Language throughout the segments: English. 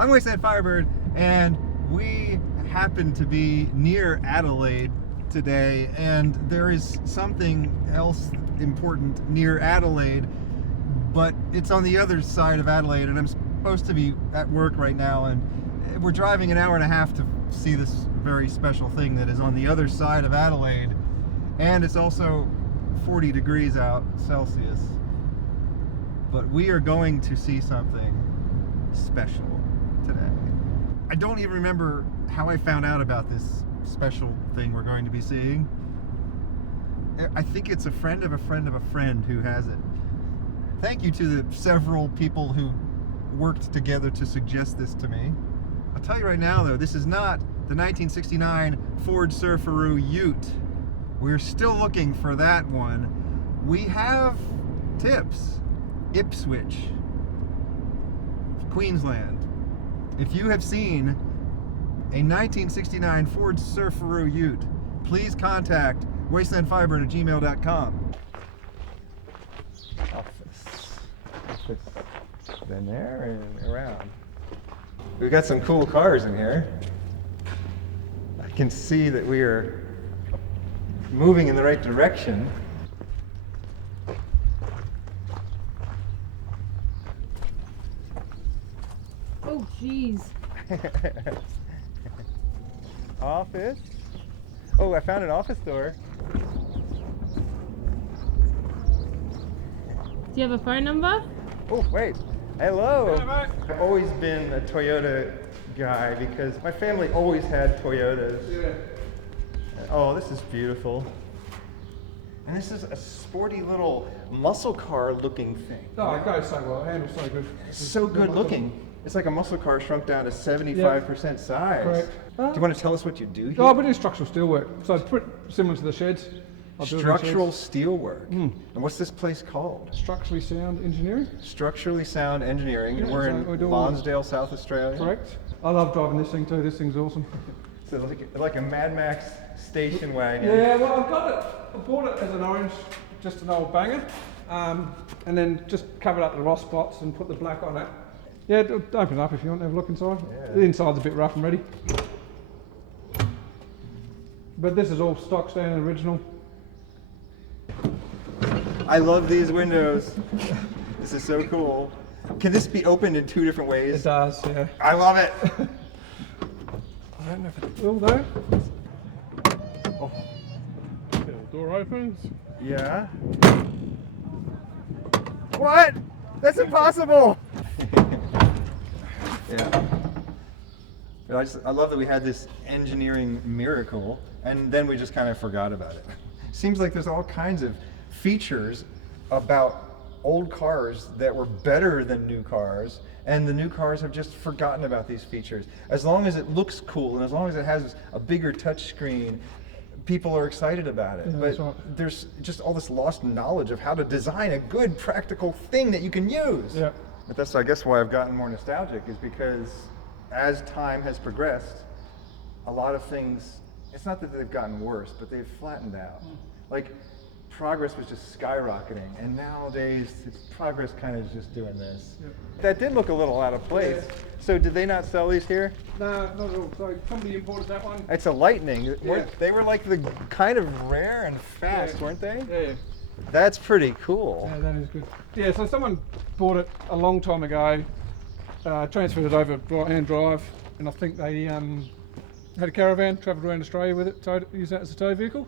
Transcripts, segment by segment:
I'm WastelandFirebird, and we happen to be near Adelaide today, and there is something else important near Adelaide, but it's on the other side of Adelaide, and I'm supposed to be at work right now, and we're driving an hour and a half to see this very special thing that is on the other side of Adelaide, and it's also 40 degrees out Celsius, but we are going to see something special today. I don't even remember how I found out about this special thing we're going to be seeing. I think it's a friend of a friend of a friend who has it. Thank you to the several people who worked together to suggest this to me. I'll tell you right now though, this is not the 1969 Ford Surfaroo Ute. We're still looking for that one. We have tips. Ipswich, Queensland. If you have seen a 1969 Ford Surfaroo Ute, please contact WastelandFirebird@gmail.com. Office. Then there and around. We've got some cool cars in here. I can see that we are moving in the right direction. Oh, jeez. Office. Oh, I found an office door. Do you have a phone number? Oh, wait. Hello. I've always been a Toyota guy because my family always had Toyotas. Yeah. Oh, this is beautiful. And this is a sporty little muscle car looking thing. Oh, it goes so well. Handles so good. It's so good looking. It's like a muscle car shrunk down to 75% size. Correct. Do you want to tell us what you do here? Oh, we do structural steelwork. So it's pretty similar to the sheds. I build in Structural sheds. steelwork. And what's this place called? Structurally sound engineering. Structurally Sound Engineering. Yeah, And we're so in we're doing- Lonsdale, South Australia. Correct. I love driving this thing too. This thing's awesome. So like a Mad Max station wagon. Yeah, well, I've got it. I bought it as an orange, just an old banger, and then just covered up the rust spots and put the black on it. Yeah, open it up if you want to have a look inside. Yeah. The inside's a bit rough and ready. But this is all stock standard original. I love these windows. This is so cool. Can this be opened in two different ways? It does, yeah. I love it. I don't know if it will though. Oh, Door opens. yeah. What? That's impossible. Yeah. But I love that we had this engineering miracle, and then we just kind of forgot about it. Seems like there's all kinds of features about old cars that were better than new cars, and the new cars have just forgotten about these features. As long as it looks cool, and as long as it has a bigger touch screen, people are excited about it. Yeah, but that's right. there's just all this lost knowledge of how to design a good practical thing that you can use. Yeah. But that's, I guess, why I've gotten more nostalgic, is because as time has progressed, a lot of things, it's not that they've gotten worse, but they've flattened out. Like, progress was just skyrocketing, and nowadays progress kind of is just doing this. Yep. That did look a little out of place. Yeah. So did they not sell these here? No, not at all. So somebody imported that one. It's a Lightning. Yeah. They were like the kind of rare and fast, Yeah. weren't they? Yeah. That's pretty cool. Yeah, that is good. Yeah, so someone bought it a long time ago, transferred it over hand drive, and I think they had a caravan, travelled around Australia with it, used that as a tow vehicle.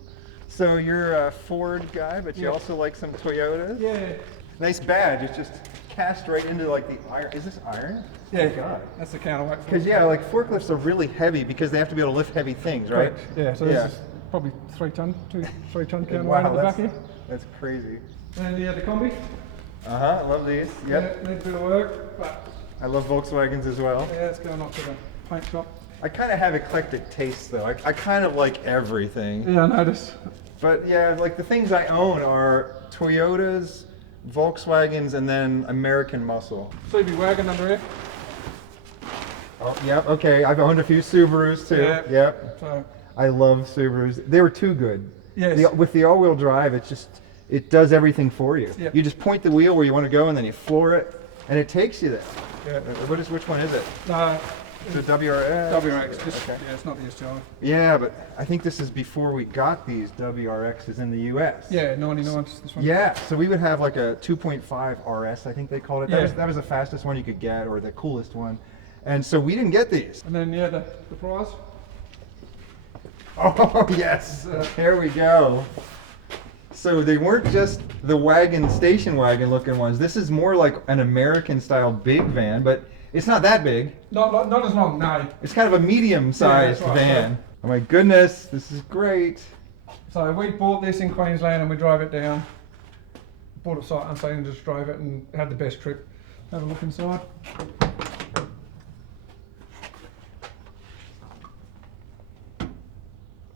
So you're a Ford guy, but you Yeah. also like some Toyotas? Yeah. Nice badge. It's just cast right into like the iron. Is this iron? Yeah, Oh my God. that's the counterweight. for Because it. yeah, like forklifts are really heavy because they have to be able to lift heavy things, right? Correct. Yeah, so this is probably 3 ton, 3 ton counterweight Wow, on the back that's, here. that's crazy. And the combi. I love these. Yep. Yeah, needs a bit of work, but I love Volkswagens as well. yeah, it's going off to the paint shop. I kind of have eclectic tastes though. I kind of like everything. Yeah, I noticed. But yeah, like the things I own are Toyotas, Volkswagens, and then American muscle. CB wagon under here. Oh, yep, okay. I've owned a few Subarus too. Yeah. Yep. So I love Subarus. They were too good. Yes. With the all-wheel drive, it does everything for you. Yep. You just point the wheel where you want to go, and then you floor it, And it takes you there. Yeah. Which one is it? It's The WRX? WRX. Just, Okay. Yeah, it's not the STI. Yeah, but I think this is before we got these WRXs in the US. Yeah, 99. This one. Yeah, so we would have like a 2.5 RS, I think they called it. Yeah. That was the fastest one you could get, or the coolest one. And so we didn't get these. And then the prize. Oh, yes. Here we go. So they weren't just the wagon, station wagon looking ones. This is more like an American style big van, but it's not that big. Not as long, no. It's kind of a medium sized Yeah, that's right, van. Oh my goodness, this is great. So we bought this in Queensland and we drove it down. Bought it sight unseen and just drove it and had the best trip. Have a look inside.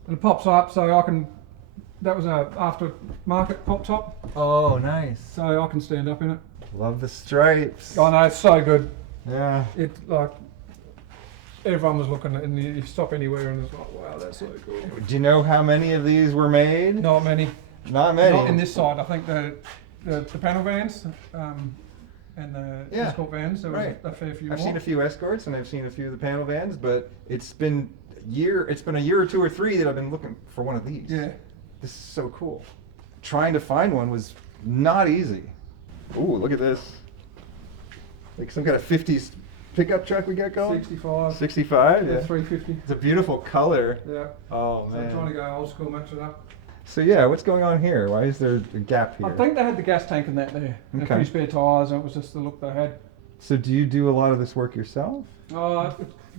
And it pops up so I can, that was a aftermarket pop top, Oh, nice. so I can stand up in it. Love the stripes. I know, it's so good. Yeah. It like, everyone was looking at it and you stop anywhere and it's like, wow, that's so cool. Do you know how many of these were made? Not many. Not many. Not in this side. I think the panel vans and the Yeah, escort vans, there was right. a fair few I've more. seen a few escorts and I've seen a few of the panel vans, but it's been a year or two or three that I've been looking for one of these. Yeah. This is so cool. Trying to find one was not easy. Ooh, look at this. Like some kind of 50s pickup truck we got going? 65. 65? Yeah, Yeah. 350. It's a beautiful color. Yeah. Oh, So I'm trying to man. go old school, match it up. So yeah, what's going on here? Why is there a gap here? I think they had the gas tank in that there. And Okay. a few spare tyres, and it was just the look they had. So do you do a lot of this work yourself?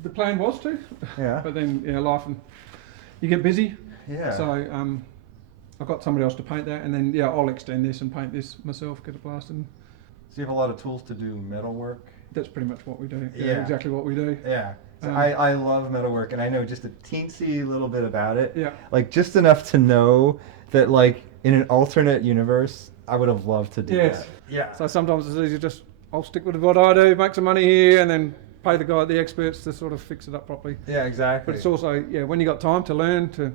The plan was to, Yeah. but then life and you get busy. Yeah. So I got somebody else to paint that, and then I'll extend this and paint this myself, get it blasted. So you have a lot of tools to do metal work? That's pretty much what we do. Yeah. Exactly what we do. Yeah. So Um, I love metalwork, and I know just a teensy little bit about it. Yeah. Like just enough to know that, like, in an alternate universe, I would have loved to do Yes. that. Yeah. So sometimes it's easier just, I'll stick with what I do, make some money here, and then pay the experts to sort of fix it up properly. Yeah, exactly. But it's also, when you got time to learn to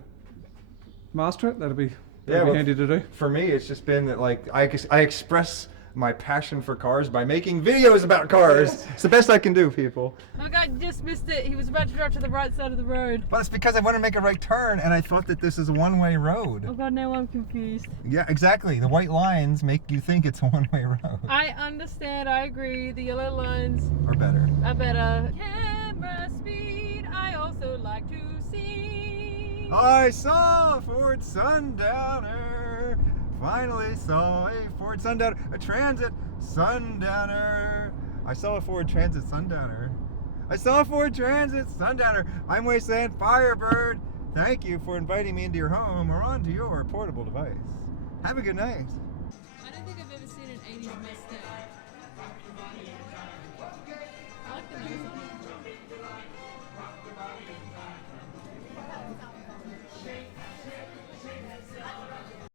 master it, that'll be well, handy to do. For me, it's just been that, like, I express my passion for cars by making videos about cars. It's the best I can do, people. My guy just missed it. He was about to drive to the right side of the road. But it's because I want to make a right turn, and I thought that this is a one-way road. Oh god, now I'm confused. Yeah, exactly. The white lines make you think it's a one-way road. I understand, I agree. The yellow lines Or better. are better. Camera speed, I also like to see. I saw a Ford Sundowner. Finally saw a Ford Sundowner. A Transit Sundowner. I saw a Ford Transit Sundowner. I saw a Ford Transit Sundowner. I'm WastelandFirebird. Thank you for inviting me into your home or onto your portable device. Have a good night. I don't think I've ever seen an 80s Mustang